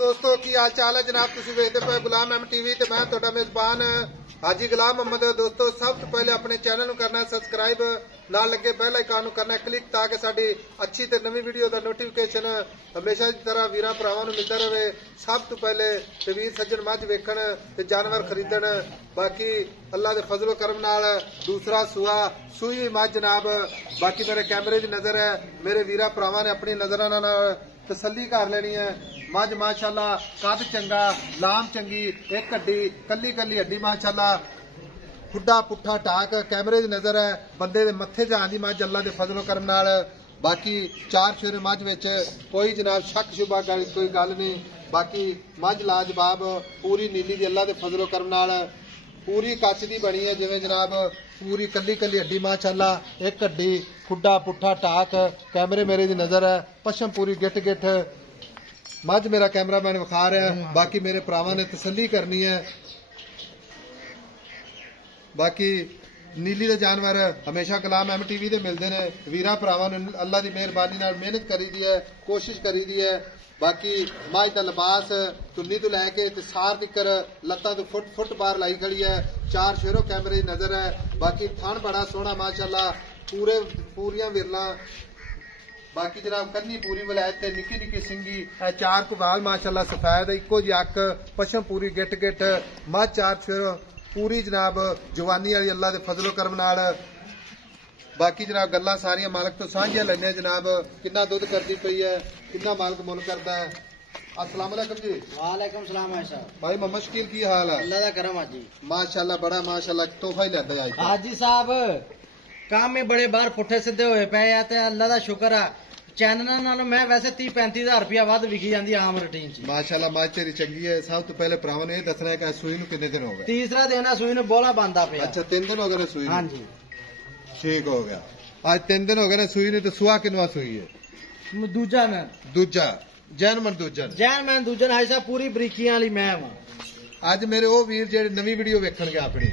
दोस्तों की हाल चाल है जनाब, तुम देखते पे गुलाम एम टीवी ते मैं तुहाडा मेजबान हाजी गुलाम मोहम्मद। दोस्तों सब तो पहले अपने चैनल नूं करना सबसक्राइब, नाल लगे बेल आइकन नूं करना क्लिक ताकि साडी अच्छी ते नवी वीडियो दा नोटिफिकेशन हमेशा की तरह वीरां भरावां नूं मिलदा रहे। सब तो पहले ते वीर सज्जन मझ वेखण ते जानवर खरीदण। बाकी अल्लाह दे फजलो करम नाल दूसरा सूई मझ जनाब, बाकी मेरे कैमरे दी नजर है, मेरे वीरां भरावां ने अपनी नजरां नाल तसल्ली कर लेनी है। मझ माशाअल्लाह कद चंगा, लाम चंगी, एक हड्डी कली कली हड्डी माशाअल्लाह, खुड्डा पुट्ठा टाक कैमरे की नजर है, बंदे दे मत्थे च आंदी मझ अल्लाह दे फजलो करम नाल। बाकी चार शेरे मझ विच कोई जनाब शक शुबा कोई गल नहीं। बाकी मझ लाजवाब पूरी नीली दी अल्लाह दे फजलो करम नाल पूरी कच दी बनी है, जिवें जनाब पूरी कली कली हड्डी माशाअल्लाह, एक हड्डी खुड्डा पुट्ठा टाक कैमरे मेरे दी नजर है, पशम पूरी गिट गिट मझ मेरा कैमरामैन विखा रहा है। बाकी मेरे भरावां ने तसल्ली करनी है। बाकी नीली दे जानवर हमेशा गुलाम एम टीवी दे मिलते हैं। वीरां भरावां ने अल्लाह की मेहरबानी नाल मेहनत करी दी है, कोशिश करी दी है। बाकी मझ का लिबास तुन्नी तो लैके सार तिकर लत्तां तो फुट बाहर लाई खड़ी है। चार शेरों कैमरे की नजर है। बाकी थन बड़ा सोहना माशाअल्लाह, पूरियां विरलां। बाकी जनाब कन्नी पूरी वलैत निक्की निक्की सिंगी, चार कुवाल माशाअल्लाह सफेद इको जी अख, पशम पूरी गिट गिट मझ चार शेर पूरी जनाब जवानी वाली अल्लाह दे फजलो करम नाल। बाकी जनाब गल्लां सारियां मालक तो सांझियां लैने जनाब, कितना दुध करती पई है, कितना मालक मुल करता है। अस्सलाम वालेकुम जी। वालेकुम सलाम भाई मोहम्मद शकील की हाल है? अल्लाह दा करम हाजी माशाअल्लाह, बड़ा माशाअल्लाह तोहफा ही लैंदा है हाजी साहब। काम में बड़े बार पुट्ठे सीधे होए पे आ ते अल्लाह दा शुक्र है, चैनल नालों मैं वैसे 30-35 हजार रुपया वध विकी जाती आम रूटीन च। माशाअल्लाह मझ तेरी चंगी है। सब तो पहले भरावां ने दसना है कि सूई नूं कितने दिन हो गए? तीसरा दिन है सूई नूं, बोला बंदा पे। अच्छा 3 दिन हो गए सूई? हाँ जी ठीक हो गया। आज 3 दिन हो गए सूई ने, तो सुहा किनवा सूई है? दूजा मैं दूजा जैन मन दूजा हाई साहब पूरी बरीकियां वाली मैं वा। ਅੱਜ ਮੇਰੇ ਉਹ ਵੀਰ ਜਿਹੜੇ ਨਵੀਂ ਵੀਡੀਓ ਵੇਖਣਗੇ ਆਪਣੀ,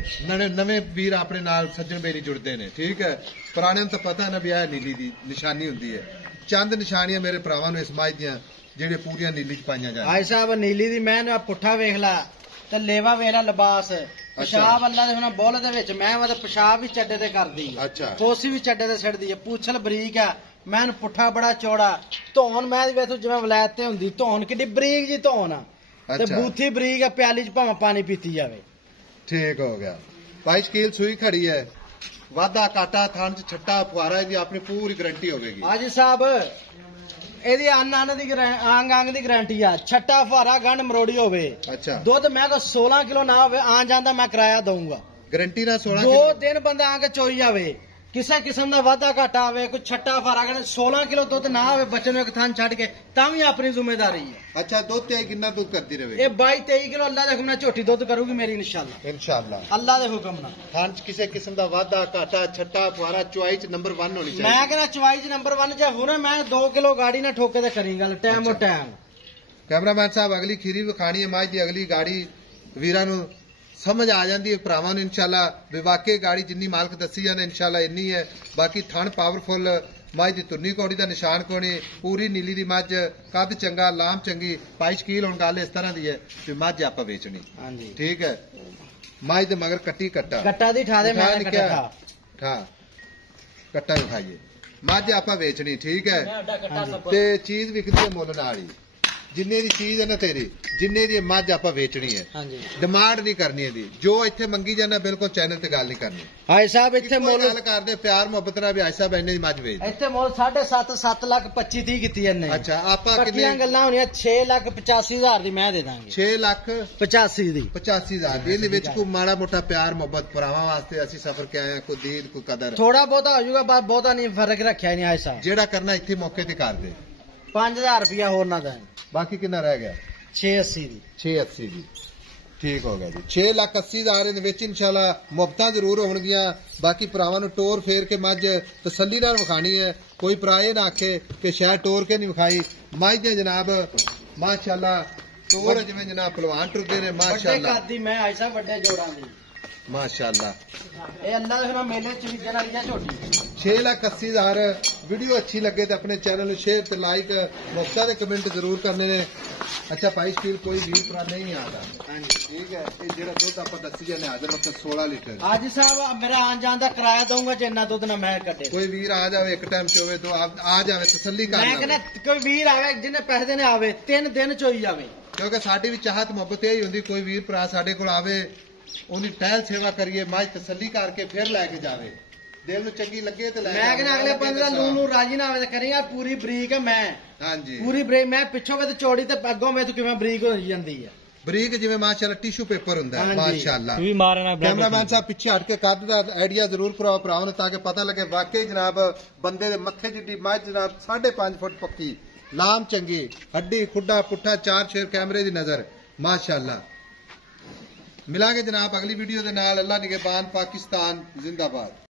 ਨਵੇਂ ਵੀਰ ਆਪਣੇ ਨਾਲ ਸੱਜਣ ਬੇਰੀ ਜੁੜਦੇ ਨੇ, ਠੀਕ ਹੈ। ਪੁਰਾਣਿਆਂ ਨੂੰ ਤਾਂ ਪਤਾ ਨਾ ਵੀ ਇਹ ਨੀਲੀ ਦੀ ਨਿਸ਼ਾਨੀ ਹੁੰਦੀ ਹੈ। ਚੰਦ ਨਿਸ਼ਾਨੀਆਂ ਮੇਰੇ ਭਰਾਵਾਂ ਨੂੰ ਇਸ ਮੱਝ ਦੀਆਂ ਜਿਹੜੇ ਪੂਰੀਆਂ ਨੀਲੀ ਚ ਪਾਈਆਂ ਜਾਂਦੀਆਂ। ਹਾਈ ਸਾਹਿਬ ਨੀਲੀ ਦੀ ਮੈਂ ਨਾ ਪੁੱਠਾ ਵੇਖ ਲਾ ਤੇ ਲੇਵਾ ਵੇਖ ਲਾ, ਲਿਬਾਸ ਪਿਸ਼ਾਬ ਅੱਲਾ ਦੇ ਹੁਣ ਬੋਲ ਦੇ ਵਿੱਚ ਮੈਂ ਵਾ ਤੇ ਪਿਸ਼ਾਬ ਵੀ ਚੱਡੇ ਤੇ ਕਰਦੀ ਹੈ। ਅੱਛਾ ਕੋਸੀ ਵੀ ਚੱਡੇ ਤੇ ਛੱਡਦੀ ਹੈ, ਪੂਛਲ ਬਰੀਕ ਆ, ਮੈਂ ਪੁੱਠਾ ਬੜਾ ਚੌੜਾ, ਧੌਣ ਮੈਂ ਵੇਖੋ ਜਿਵੇਂ ਵਲੈਤ ਤੇ ਹੁੰਦੀ, ਧੌਣ ਕਿੱਡੀ ਬਰੀਕ ਜੀ ਧੌਣ ਆ ਤੇ ਬੂਥੀ ਬਰੀਕ ਆ, ਪਿਆਲੀ ਚ ਭਾਵੇਂ ਪਾਣੀ ਪੀਤੀ ਜਾਵੇ। ਠੀਕ ਹੋ ਗਿਆ। ਭਾਈ ਸ਼ਕੀਲ ਸੂਈ ਖੜੀ ਹੈ, ਵਾਧਾ ਕਾਟਾ ਥਣ ਚ ਛੱਟਾ ਫੁਆਰਾ ਦੀ ਆਪਣੀ ਪੂਰੀ ਗਾਰੰਟੀ ਹੋਵੇਗੀ। ਹਾਜੀ ਸਾਹਿਬ ਇਹਦੀ ਅੰਨ ਦੀ ਅੰਗ ਦੀ ਗਾਰੰਟੀ ਆ, ਛੱਟਾ ਫੁਆਰਾ ਗੰਢ ਮਰੋੜੀ ਹੋਵੇ। ਅੱਛਾ ਦੁੱਧ ਮੈਂ ਕੋ 16 ਕਿਲੋ ਨਾ ਹੋਵੇ ਆ ਜਾਂਦਾ ਮੈਂ ਕਿਰਾਇਆ ਦਊਂਗਾ, ਗਾਰੰਟੀ ਨਾਲ 16 2 ਦਿਨ ਬੰਦਾ ਆ ਕੇ ਚੋਈ ਜਾਵੇ, ਕਿਸੇ ਕਿਸਮ ਦਾ ਵਾਧਾ ਘਾਟਾ ਆਵੇ, ਕੋਈ ਛੱਟਾ ਫਾਰਾ ਕਰੇ 16 ਕਿਲੋ ਦੁੱਧ ਨਾ ਹੋਵੇ, ਬੱਚੇ ਨੂੰ ਇੱਕ ਥਾਂ ਛੱਡ ਕੇ ਤਾਂ ਵੀ ਆਪਣੀ ਜ਼ਿੰਮੇਵਾਰੀ ਹੈ। ਅੱਛਾ ਦੁੱਧ ਤੇ ਕਿੰਨਾ ਦੁੱਧ ਕਰਦੀ ਰਹੇ? ਇਹ 22-23 ਕਿਲੋ ਅੱਲਾ ਦੇ ਹੁਕਮ ਨਾਲ ਝੋਟੀ ਦੁੱਧ ਕਰੂਗੀ ਮੇਰੀ ਇਨਸ਼ਾਅੱਲਾ ਅੱਲਾ ਦੇ ਹੁਕਮ ਨਾਲ। ਥਾਂ ਚ ਕਿਸੇ ਕਿਸਮ ਦਾ ਵਾਧਾ ਘਾਟਾ ਛੱਟਾ ਫੁਆਰਾ ਚੁਆਈ ਚ ਨੰਬਰ 1 ਹੋਣੀ ਚਾਹੀਦੀ। ਮੈਂ ਕਹਿੰਦਾ ਚੁਆਈ ਚ ਨੰਬਰ 1 ਜੇ ਹੁਣੇ ਮੈਂ 2 ਕਿਲੋ ਗਾੜੀ ਨਾ ਠੋਕੇ ਤੇ ਕਰੀ ਗੱਲ ਟਾਈਮ ਉਹ ਟਾਈਮ। ਕੈਮਰਾਮੈਨ ਸਾਹਿਬ ਅਗਲੀ ਖੀਰੀ ਵਿਖਾਣੀ ਹੈ ਮੱਝ ਦੀ, ਅਗਲੀ ਗਾੜੀ ਵੀਰਾਂ ਨੂੰ समझ आ जाती है भरावां ने इंशाल्लाह भी वाकई गाड़ी जिन्नी मालक दसी जाने इंशाल्लाह इन्नी है। बाकी थन पावरफुल मझ की तुरनी कौड़ी का निशान कोनी, पूरी नीली दी मझ, कद चंगा, लाम चंगी। भाई शकील हुण गल इस तरह की है भी मझ आपां वेचनी, ठीक है। मझ दे मगर कट्टी कट्टा दी ठा दे, मैं ठा कट्टा विखाइए, मझ आपां वेचनी, ठीक है। ते चीज विकदी है मुल नाल ही, जिन्ने दी चीज है ना तेरी, जिन्ने दी मझ आपां वेचनी है, डिमांड नहीं करनी है। जो इत्थे मंगी जाना बिल्कुल चैनल ते गल नहीं करनी। हाई साहब इत्थे मोल गल करदे प्यार मोहब्बत नाल भी हाई साहब इन्ने दी मझ वेच इत्थे मोल 7.5 लाख 25-30 कीती इन्ने। अच्छा आपां कितनी गल्लां होणियां 6,85,000 दी मैं दे दांगे। 6,85,000 दी 85,000 दी। इहदे विच कोई माड़ा मोटा प्यार मोहब्बत भरावां वास्ते ਅਸੀਂ सफर के आए, कोई दीद कोई कदर थोड़ा बहुता हो जाऊगा, बस बहुता नहीं फर्क रखिया नहीं। हाई साहब जेड़ा करना इत्थे मौके ते कर दे। 5,000 रुपया होर ना दें। बाकी कितना रह गया? 680 दी। 680 दी ठीक हो गया जी। 6,80,000 ਦੇ ਵਿੱਚ ਇਨਸ਼ਾਅੱਲਾ ਮੁਹੱਬਤਾਂ ਜ਼ਰੂਰ ਹੋਣਗੀਆਂ। ਬਾਕੀ ਭਰਾਵਾਂ ਨੂੰ ਟੋਰ ਫੇਰ ਕੇ ਮੱਝ ਤਸੱਲੀ ਨਾਲ ਵਿਖਾਣੀ ਹੈ, ਕੋਈ ਭਰਾ ਇਹ ਨਾ ਆਖੇ ਕਿ ਸ਼ਾਇਦ ਟੋਰ ਕੇ ਨਹੀਂ ਵਿਖਾਈ। ਮੱਝ ਦੇ ਜਨਾਬ ਮਾਸ਼ਾਅੱਲਾ ਟੋਰ ਜਿਵੇਂ ਜਨਾਬ ਪਹਿਲਵਾਨ ਟੁਰਦੇ ਨੇ ਮਾਸ਼ਾਅੱਲਾ। ਵੱਡੇ ਕਰਦੀ ਮੈਂ ਆਇਸਾ ਵੱਡੇ ਜੋੜਾਂ ਦੀ ਮਾਸ਼ਾਅੱਲਾ। ਇਹ ਅੱਲਾ ਦੇ ਮੇਲੇ ਚ ਵੀ ਜਨਾਲੀਆਂ ਝੋਟੀ 6,80,000 वीडियो अच्छी लगे तो अपने चैनल शेयर ते लाइक मुफ्ता दे कमेंट जरूर करने ने। अच्छा भाई स्टील कोई वीर भरा नहीं आता ठीक है ये जेड़ा दुध आप दसी जाने हाजिर वक्त 16 लीटर हाजी साहब मेरा आन जान का किराया दूंगा जे इन्ना दुध ना मैं कटे कोई वीर आ जावे एक टाइम चोवे तो आ जावे तसल्ली कर मैं कहना कोई वीर आवे जिन्हें पैसे देने आवे 3 दिन चोई जावे क्योंकि साडी भी चाहत मोहब्बत यही हुंदी कोई वीर भरा साडे कोल आवे ओनी टहल सेवा करिए मज तसल्ली करके फिर लेके जावे दिल ਨੂੰ ਚੰਗੀ ਲੱਗੇ ਤੇ ਲੈ मैं कहना अगले 15 लूनू राजी ना आवे करी यार पूरी बरीक है मैं हां जी पूरी बरीक मैं पिछों वे तो चौड़ी ते अगों मैं तो किवें बरीक हो ਜਾਂਦੀ है ਬਰੀਕ ਜਿਵੇਂ ਮਾਸ਼ਾਅੱਲਾ ਟਿਸ਼ੂ ਪੇਪਰ ਹੁੰਦਾ ਹੈ ਮਾਸ਼ਾਅੱਲਾ ਵੀ ਮਾਰਨਾ ਕੈਮਰਾਮੈਨ ਸਾਹਿਬ ਪਿੱਛੇ ਹਟ ਕੇ ਕੱਦ ਦਾ ਆਈਡੀਆ ਜ਼ਰੂਰ ਭਰਾਓ ਭਰਾਓ ਨੇ ਤਾਂ ਕਿ ਪਤਾ ਲੱਗੇ ਵਾਕਈ ਜਨਾਬ ਬੰਦੇ ਦੇ ਮੱਥੇ ਜਿੱਡੀ ਮੱਝ ਜਨਾਬ 5.5 ਫੁੱਟ ਪੱਕੀ ਲਾਮ ਚੰਗੀ ਹੱਡੀ ਖੁੱਡਾ ਪੁੱਠਾ ਚਾਰ ਸ਼ੇਰ ਕੈਮਰੇ ਦੀ ਨਜ਼ਰ ਮਾਸ਼ਾਅੱਲਾ ਮਿਲਾਂਗੇ ਜਨਾਬ ਅਗਲੀ ਵੀਡੀਓ ਦੇ ਨਾਲ ਅੱਲਾ ਨਿਗਹਿਬਾਨ ਪਾਕਿਸਤਾਨ ਜ਼ਿੰਦਾਬਾਦ।